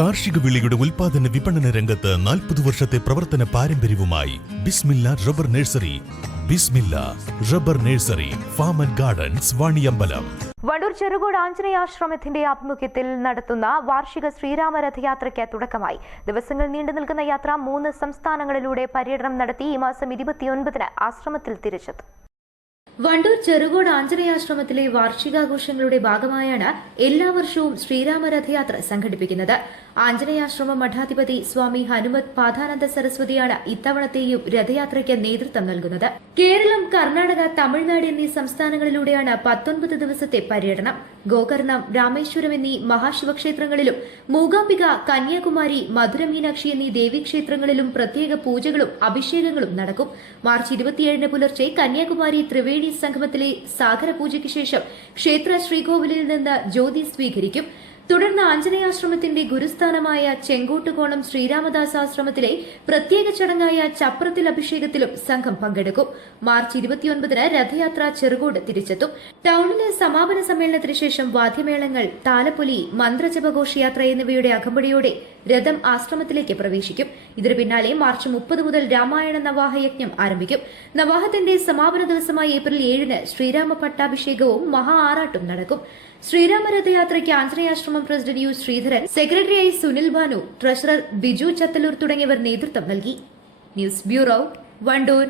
കാർഷിക വിളയുടെ ഉൽപാദന വിപണന രംഗത്ത് 40 വർഷത്തെ പ്രവർത്തന പാരമ്പര്യവുമായി Bismillah rubber nursery. Bismillah rubber nursery, farm and gardens, Vaniyambalam. Wandoor Cherukode ആഞ്ജനേയാശ്രമത്തിന്റെ ആഭിമുഖ്യത്തിൽ നടത്തുന്ന വാർഷിക ശ്രീരാമ രഥയാത്രയ്ക്ക് തുടക്കമായി. ദിവസങ്ങൾ നീണ്ടു നിൽക്കുന്ന യാത്ര 3 സംസ്ഥാനങ്ങളിലൂടെ പര്യടനം നടത്തി ഈ മാസം 29-ന് ആശ്രമത്തിൽ തിരിച്ചെത്തും. വണ്ടൂർ ചെറുകോട് ആഞ്ജനേയാശ്രമത്തിലെ വാർഷികാഘോഷങ്ങളുടെ ഭാഗമായാണ് എല്ലാ വർഷവും ശ്രീരാമ രഥയാത്ര സംഘടിപ്പിക്കുന്നത്. ആഞ്ജനേയാശ്രമ മഠാധിപതി സ്വാമി ഹനുമത് പാദാനന്ദ സരസ്വതിയാണ് ഇത്തവണത്തെയും രഥയാത്രയ്ക്ക് നേതൃത്വം നൽകുന്നത്. കേരളം, കർണാടക, തമിഴ്നാട് എന്നീ സംസ്ഥാനങ്ങളിലൂടെയാണ് 19 ദിവസത്തെ പര്യടനം. ഗോകർണം, രാമേശ്വരം എന്നീ മഹാശിവക്ഷേത്രങ്ങളിലും മൂകാംബിക, കന്യാകുമാരി, മധുര മീനാക്ഷി എന്നീ ദേവീക്ഷേത്രങ്ങളിലും പ്രത്യേക പൂജകളും അഭിഷേകങ്ങളും നടക്കും. മാർച്ച് 27-ന് പുലർച്ചെ കന്യാകുമാരി ത്രിവേണി സംഗമത്തിലെ സാഗരപൂജയ്ക്ക് ശേഷം ക്ഷേത്ര ശ്രീകോവിലിൽ നിന്ന് ജ്യോതി സ്വീകരിക്കും. തുടർന്ന് ആഞ്ജനേയാശ്രമത്തിന്റെ ഗുരുസ്ഥാനമായ ചെങ്കോട്ടുകോണം ശ്രീരാമദാസാശ്രമത്തിലെ പ്രത്യേക ചടങ്ങായ ചപ്രത്തിൽ അഭിഷേകത്തിലും സംഘം പങ്കെടുക്കും. മാർച്ച് 29-ന് രഥയാത്ര ചെറുകോട് തിരിച്ചെത്തും. ടൌണിലെ സമാപന സമ്മേളനത്തിന് ശേഷം വാദ്യമേളങ്ങൾ, താലപ്പൊലി, മന്ത്രജപഘോഷയാത്ര എന്നിവയുടെ അകമ്പടിയോടെ രഥം ആശ്രമത്തിലേക്ക് പ്രവേശിക്കും. ഇതിനു പിന്നാലെ മാർച്ച് 30 മുതൽ രാമായണ നവാഹയജ്ഞം ആരംഭിക്കും. നവാഹത്തിന്റെ സമാപന ദിവസമായ ഏപ്രിൽ 7-ന് ശ്രീരാമ പട്ടാഭിഷേകവും മഹാ ആറാട്ടും നടക്കും. ശ്രീരാമ രഥയാത്രയ്ക്ക് ആഞ്ജനേയാശ്രമം പ്രസിഡന്റ് യു ശ്രീധരൻ, സെക്രട്ടറിയായി സുനിൽ ഭാനു, ട്രഷറർ ബിജു ചത്തലൂർ തുടങ്ങിയവർ നേതൃത്വം നൽകി. News bureau, Wandoor.